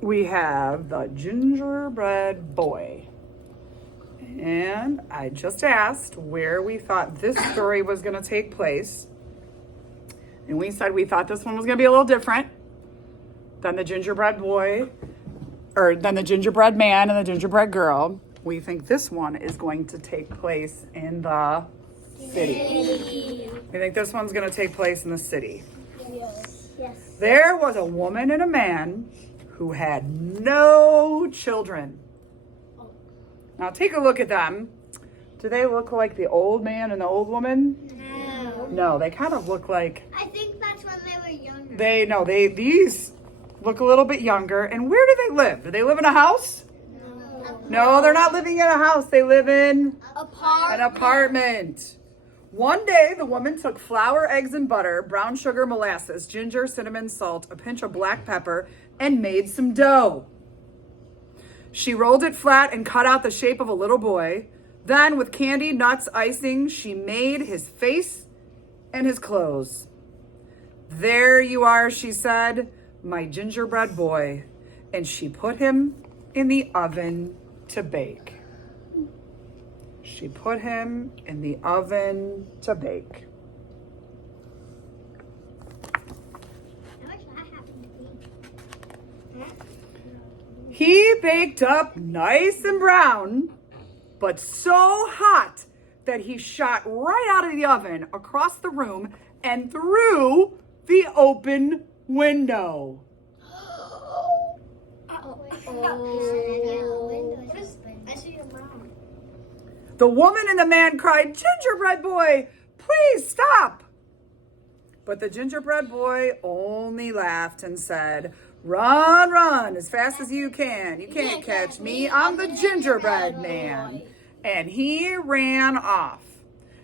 we have the Gingerbread Boy. And I just asked where we thought this story was going to take place. And we said we thought this one was going to be a little different than the Gingerbread Boy, or than the Gingerbread Man and the Gingerbread Girl. We think this one is going to take place in the city. We think this one's going to take place in the city. Yes. There was a woman and a man who had no children. Now take a look at them. Do they look like the old man and the old woman? No, they kind of look like... I think that's when they were younger. These look a little bit younger. And where do they live? Do they live in a house? No, they're not living in a house. They live in an apartment. One day, the woman took flour, eggs, and butter, brown sugar, molasses, ginger, cinnamon, salt, a pinch of black pepper, and made some dough. She rolled it flat and cut out the shape of a little boy. Then, with candy, nuts, icing, she made his face and his clothes. There you are, she said, my gingerbread boy. And she put him in the oven to bake. She put him in the oven to bake. He baked up nice and brown, but so hot that he shot right out of the oven across the room and through the open window. The woman and the man cried, "Gingerbread boy, please stop." But the gingerbread boy only laughed and said, "Run, run as fast as you can. You can't catch me. I'm the gingerbread man." And he ran off.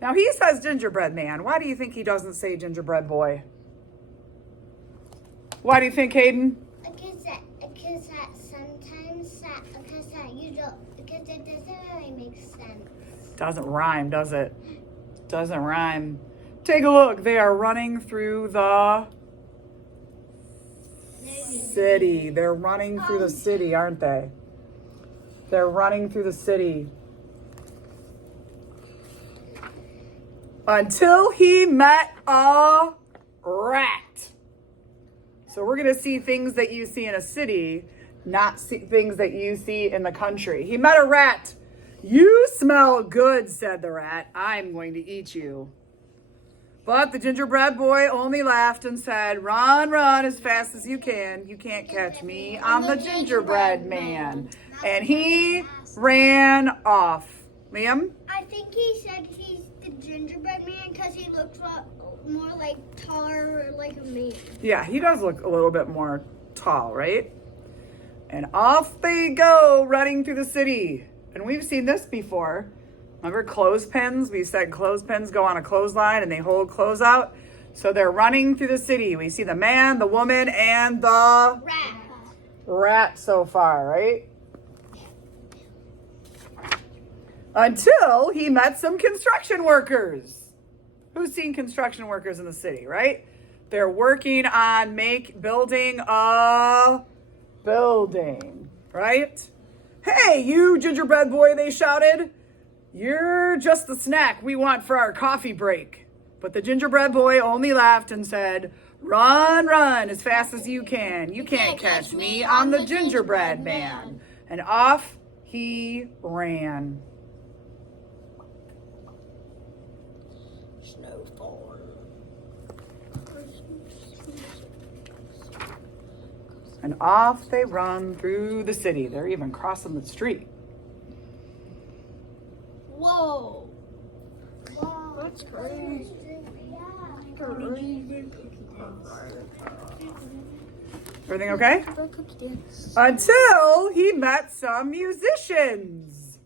Now he says gingerbread man. Why do you think he doesn't say gingerbread boy? Why do you think, Hayden? Because it doesn't really make sense. Doesn't rhyme, does it? Doesn't rhyme. Take a look. They are running through the city. They're running through the city, aren't they? They're running through the city. Until he met a rat. So we're going to see things that you see in a city, not see things that you see in the country. He met a rat. "You smell good," said the rat. "I'm going to eat you." But the gingerbread boy only laughed and said, "Run, run as fast as you can. You can't catch me. I'm the gingerbread man." And he ran off. Liam? I think he said he's the gingerbread man because he looks more like taller, like a man. Yeah, he does look a little bit more tall, right? And off they go, running through the city. And we've seen this before. Remember clothespins? We said clothespins go on a clothesline and they hold clothes out. So they're running through the city. We see the man, the woman, and the rat so far, right? Until he met some construction workers. Who's seen construction workers in the city, right? They're working on building a building, right? "Hey, you gingerbread boy," they shouted. "You're just the snack we want for our coffee break." But the gingerbread boy only laughed and said, "Run, run as fast as you can. You can't catch me. I'm the gingerbread man." And off he ran. And off they run through the city. They're even crossing the street. Whoa. That's crazy. Everything okay? Until he met some musicians.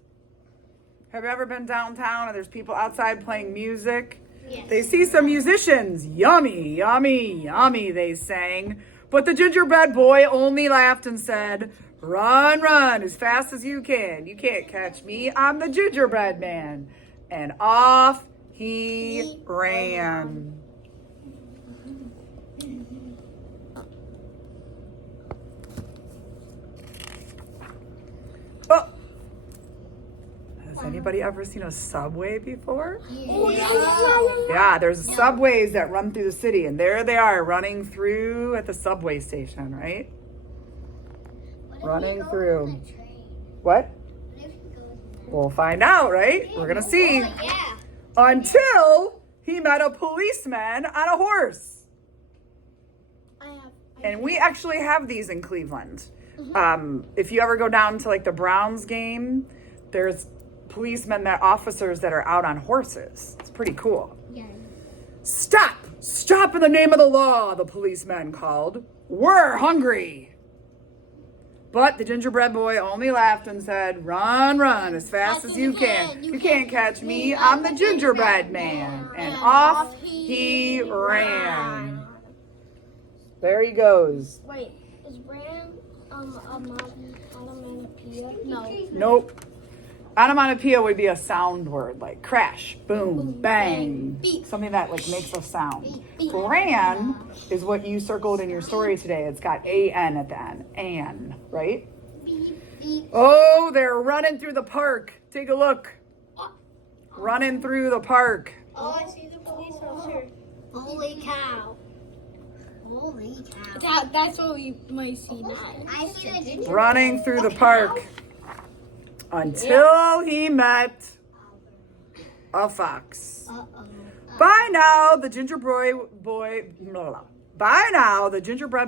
Have you ever been downtown and there's people outside playing music? Yes. They see some musicians. "Yummy, yummy, yummy," they sang. But the gingerbread boy only laughed and said, "Run, run as fast as you can. You can't catch me. I'm the gingerbread man." And off he ran. Anybody ever seen a subway before? Oh, Yeah, there's subways that run through the city, and there they are running through at the subway station, right? Running through. What? We'll find out, right? We're gonna see. Yeah. Until he met a policeman on a horse. And we actually have these in Cleveland. If you ever go down to like the Browns game, there's policemen, officers that are out on horses. It's pretty cool. Yeah. Stop! Stop in the name of the law, the policeman called. We're hungry. But the gingerbread boy only laughed and said, run, run as fast as you can. You can't catch me. I'm the gingerbread man. And off he ran. There he goes. Wait, is ran onomatopoeia? No. Nope. Onomatopoeia would be a sound word, like crash, boom, bang. Beep. Something that like makes a sound. Beep. Ran is what you circled in your story today. It's got A-N at the end. An, right? Beep, beep. Oh, they're running through the park. Take a look. Running through the park. Oh, I see the police officer. Holy cow. Holy cow. That's what we might see now. I see the gingerbread. Running through the park. Until he met a fox. Uh-oh. By now, the gingerbread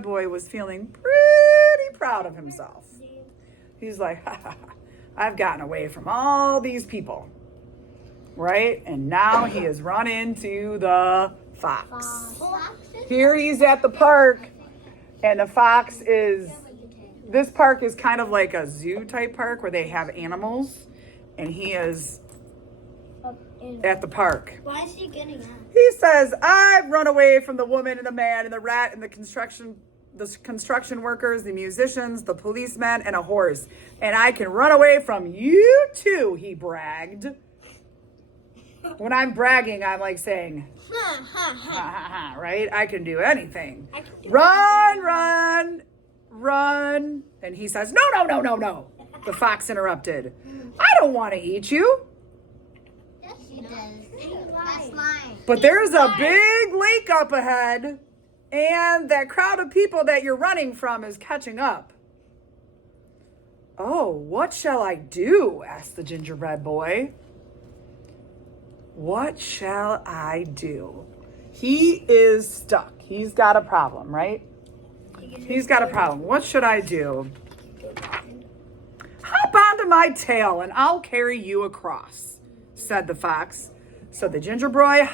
boy was feeling pretty proud of himself. He's like, ha, ha, ha, I've gotten away from all these people, right? And now he has run into the fox. Here he's at the park, and the fox is, this park is kind of like a zoo type park where they have animals, and he is at the park. Why is he getting out? He says, I've run away from the woman and the man and the rat and the construction workers, the musicians, the policeman, and a horse. And I can run away from you too, he bragged. When I'm bragging, I'm like saying, ha, ha, ha, right? I can do anything. Run. And he says, no. The fox interrupted. I don't want to eat you. Yes, he does. That's mine. But there's a big lake up ahead, and that crowd of people that you're running from is catching up. Oh, what shall I do? Asked the gingerbread boy. What shall I do? He is stuck. He's got a problem, right? He's got a problem. What should I do? Hop onto my tail and I'll carry you across, said the fox. So the gingerbread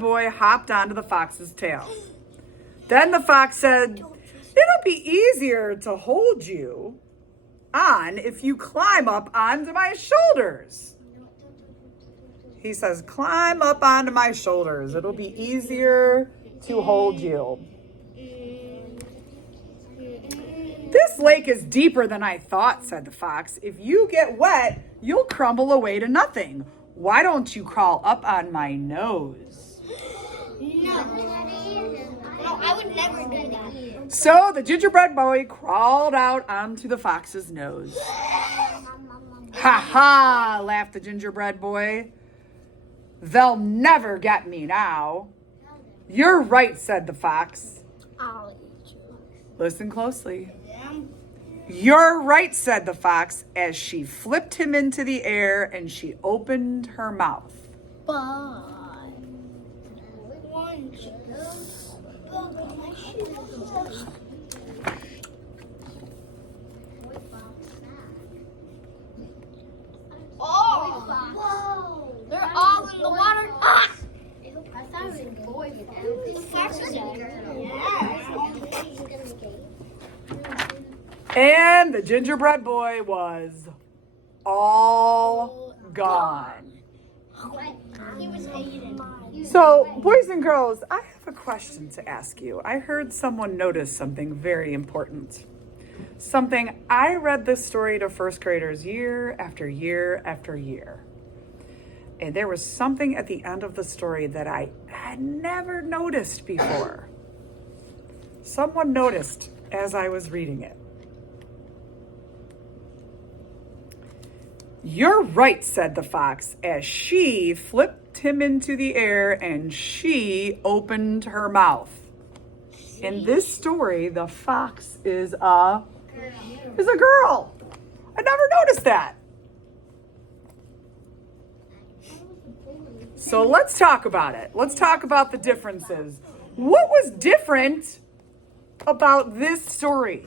boy hopped onto the fox's tail. Then the fox said, it'll be easier to hold you on if you climb up onto my shoulders. He says, climb up onto my shoulders. It'll be easier to hold you. This lake is deeper than I thought, said the fox. If you get wet, you'll crumble away to nothing. Why don't you crawl up on my nose? No, I would never do that. So the gingerbread boy crawled out onto the fox's nose. Ha ha, laughed the gingerbread boy. They'll never get me now. You're right, said the fox. I'll eat you. Listen closely. You're right, said the fox, as she flipped him into the air and she opened her mouth. Bye. One, two, oh! Whoa! They're all in the water. Ah! I thought it was a boy. The fox is there. And the gingerbread boy was all gone. He was eaten. So, boys and girls, I have a question to ask you. I heard someone notice something very important. Something I read this story to first graders year after year after year. And there was something at the end of the story that I had never noticed before. Someone noticed as I was reading it. You're right, said the fox, as she flipped him into the air and she opened her mouth. In this story, the fox is a girl. I never noticed that. So let's talk about it. Let's talk about the differences. What was different about this story?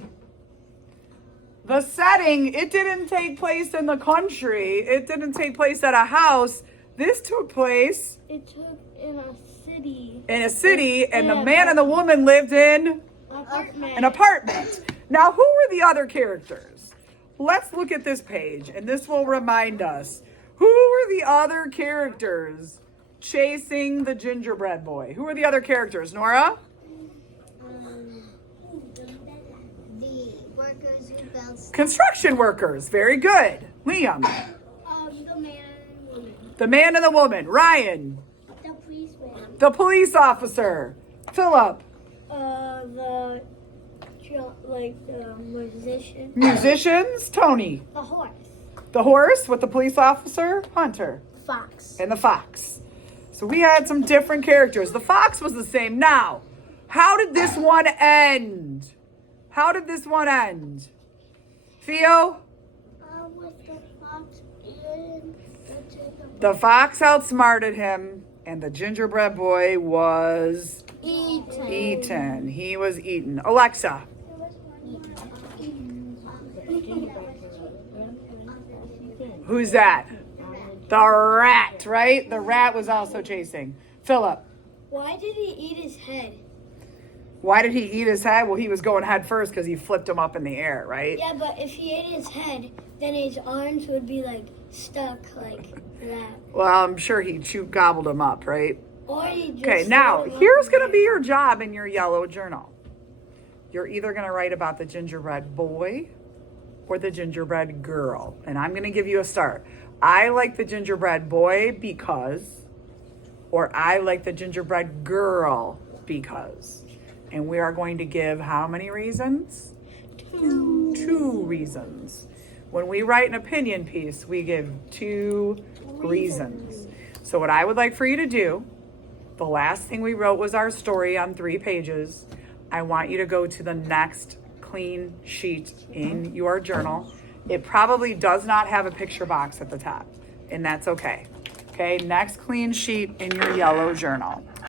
The setting, it didn't take place in the country. It didn't take place at a house. This took place It took in a city. And the man and the woman lived in an apartment. Now, who were the other characters? Let's look at this page, and this will remind us. Who were the other characters chasing the gingerbread boy? Who were the other characters, Nora? The workers who built. Construction workers. Very good. Liam. The man and the woman. The man and the woman. Ryan. The policeman. The police officer. Philip. The musician. Musicians. Tony. The horse. The horse with the police officer. Hunter. Fox. And the fox. So we had some different characters. The fox was the same. Now, how did this one end? How did this one end? Theo? With the fox and The fox outsmarted him, and the gingerbread boy was eaten. He was eaten. Alexa. Who's that? The rat, right? The rat was also chasing. Philip. Why did he eat his head? Why did he eat his head? Well, he was going head first because he flipped him up in the air, right? Yeah, but if he ate his head, then his arms would be stuck like that. Well, I'm sure he gobbled him up, right? Or he just Okay, now here's going to be your job in your yellow journal. You're either going to write about the gingerbread boy or the gingerbread girl. And I'm going to give you a start. I like the gingerbread boy because, or I like the gingerbread girl because. And we are going to give how many reasons? Two reasons. When we write an opinion piece, we give 2 reasons. So what I would like for you to do, the last thing we wrote was our story on 3 pages. I want you to go to the next clean sheet in your journal. It probably does not have a picture box at the top, and that's okay. Okay, next clean sheet in your yellow journal.